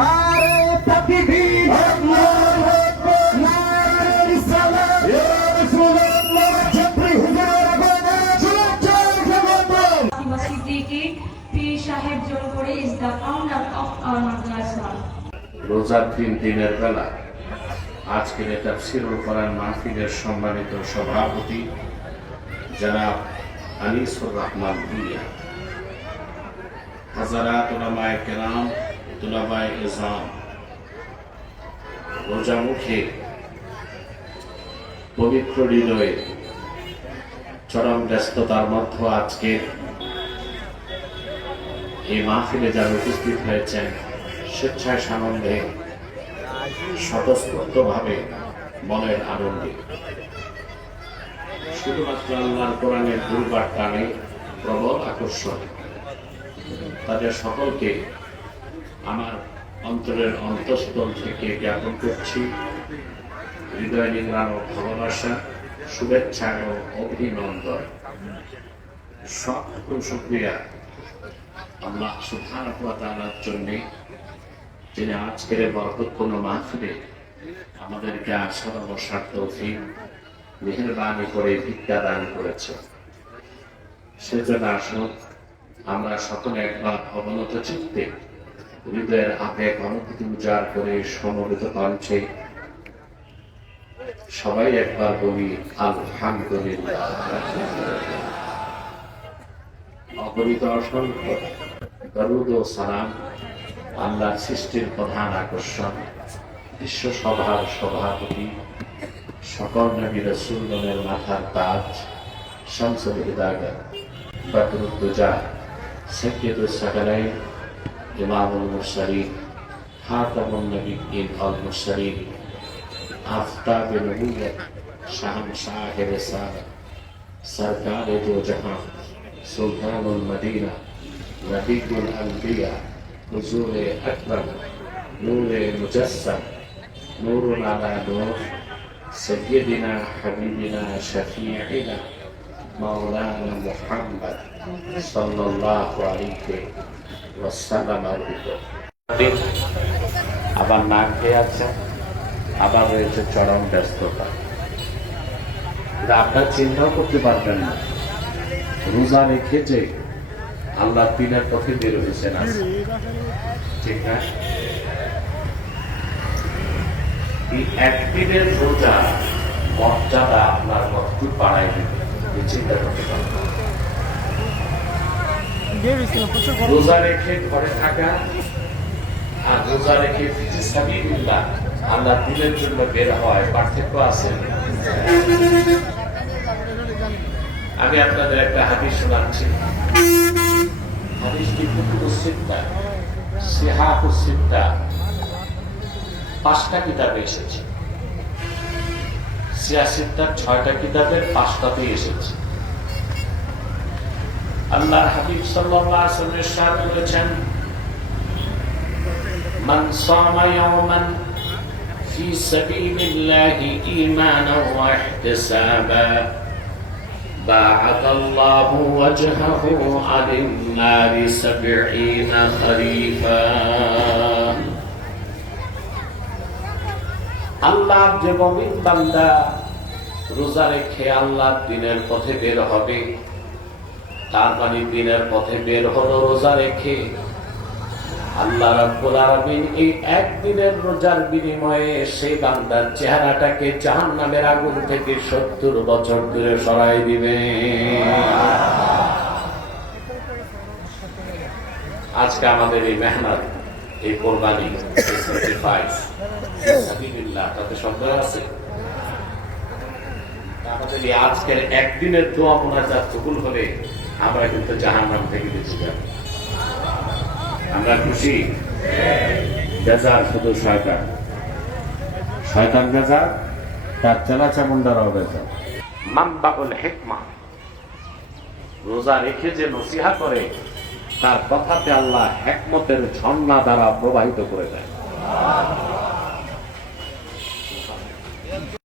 নারে তাকবীর, আল্লাহু আকবার, নারে রিসালাত, ইয়া রাসূলুল্লাহ। ছাত্রী হুজুরের Fatima Siddiqui, Pir Saheb Jolpuri is the founder of our madrasa. রোজার দিনের বেলা আজকের তাফসীরুল কোরআন মাহফিলের সম্মানিত সভাপতি জনাব আনিসুর রহমান ভূঁইয়া, হাজারাত উলামায়ে কেরাম, তুলাবায়ে ইজম, রোজা মুখে পবিত্র হৃদয়ে চরম ব্যস্ততার মধ্যে আজকে এই মাহফিলে যারা উপস্থিত হয়েছেন, স্বেচ্ছায় সানন্দে স্বতঃস্ফূর্তভাবে মনের আনন্দে শুধুমাত্র আল্লাহর কোরআনের দুর্বার টানে প্রবল আকর্ষণ, তাদের সকলকে আমার অন্তরের অন্তঃস্থল থেকে জ্ঞাপন করছি হৃদয় নিংড়ানো ভালোবাসা, শুভেচ্ছা ও অভিনন্দন। সকল শুকরিয়া আল্লাহ সুবহানাহু ওয়া তাআলার জন্য, যিনি আজকের বরকতপূর্ণ মাহফিলে আমাদেরকে আসার বসার তৌফিক মেহেরবানি করে ভিক্ষা দান করেছে। সেজন্য আসুন আমরা সকলে একবার অবনত চিত্তে হৃদয়ের আবেগ অনুভূতি উজাড় করে সমবেত কণ্ঠে সবাই একবার বলি আলহামদুলিল্লাহ। অগণিত অসংখ্য দরুদ ও সালাম আল্লাহর সৃষ্টির প্রধান আকর্ষণ, বিশ্ব সভার সভাপতি, সকল নবী রাসূলগণের মাথার তাজ, শামসুল হিদায়াত, বদরুদ্দুজা, সাইয়্যিদুস সাকালাইন, ইমামুল মুরসালিন, খাতামুন নবিয়্যিন ওয়াল মুরসালিন, আফতাবে নবুওয়াত, শাহনশাহে রিসালাত, সরকারে দো জাহান, সুলতানুল মদিনা, নবিয়ুল আনবিয়া, হুজুরে আকরাম, নূরে মুজাসসাম, নূরুন আলা নূর, সাইয়্যিদিনা হাবিবিনা শাফিঈনা মাওলানা মুহাম্মদ সাল্লাল্লাহু আলাইহি ওয়াসাল্লাম। আবার না খেয়ে আছে, আবার রয়েছে চরম ব্যস্ততা। আপনার চিন্তাও করতে পারবেন না রোজা রেখে যে আল্লাহ দিনের পথে বের হয়েছেন, ঠিক না? এই একদিনের রোজা মর্যাদা আপনার কতটুকু বাড়াই দেবে চিন্তা করতে পারবেন। রোজা রেখে ঘরে থাকা আর রোজা রেখে ফি সাবিলিল্লাহ আল্লাহ দিনের জন্য বের হয়, পার্থক্য আছে। আমি আপনাদের একটা হাদিস শোনাচ্ছি। হাদিসটি কুতুবুস সিত্তা, সিহাহুস সিত্তা, 5টা কিতাবে এসেছে। সিয়াসিত্তার 6টা কিতাবের 5টাতে এসেছে। আল্লাহর হাবিব সাল্লাল্লাহু আলাইহি ওয়াসাল্লাম ইরশাদ করেছেন, মান সামা ইয়াওমান ফি সাবিলিল্লাহি ঈমানান ওয়া ইহতিসাবা বা'আদাল্লাহু ওয়াজহাহু আনিন নারি 70 খরিফা। আল্লাহর যে মুমিন বান্দা রোজা রেখে আল্লাহর দ্বীনের পথে বের হবে, তার মানে দ্বীনের পথে বের হলো রোজা রেখে, আল্লাহ রাব্বুল আলামিন এই একদিনের রোজার বিনিময়ে সেই বান্দার চেহারাটাকে জাহান্নামের আগুন থেকে 70 বছর দূরে সরাই দিবে। আজকে আমাদের এই মেহনত, এই কোরবানি, এই স্যাক্রিফাইস সাবিলিল্লাহ, তাতে শব্দ আছে। আমাদের এই আজকের একদিনের দোয়া মোনাজাত কবুল হলে আমরা কিন্তু জাহান্নাম থেকে বেঁচে যাব। আমরা খুশি? বেজার শুধু শয়তান, শয়তান বেজার, তার চেলা চামুন্ডারাও বেজার। মানবাউল হিকমা, রোজা রেখে যে নসিহা করে তার কথাতে আল্লাহ হিকমতের ঝর্ণা দ্বারা প্রবাহিত করে দেয়।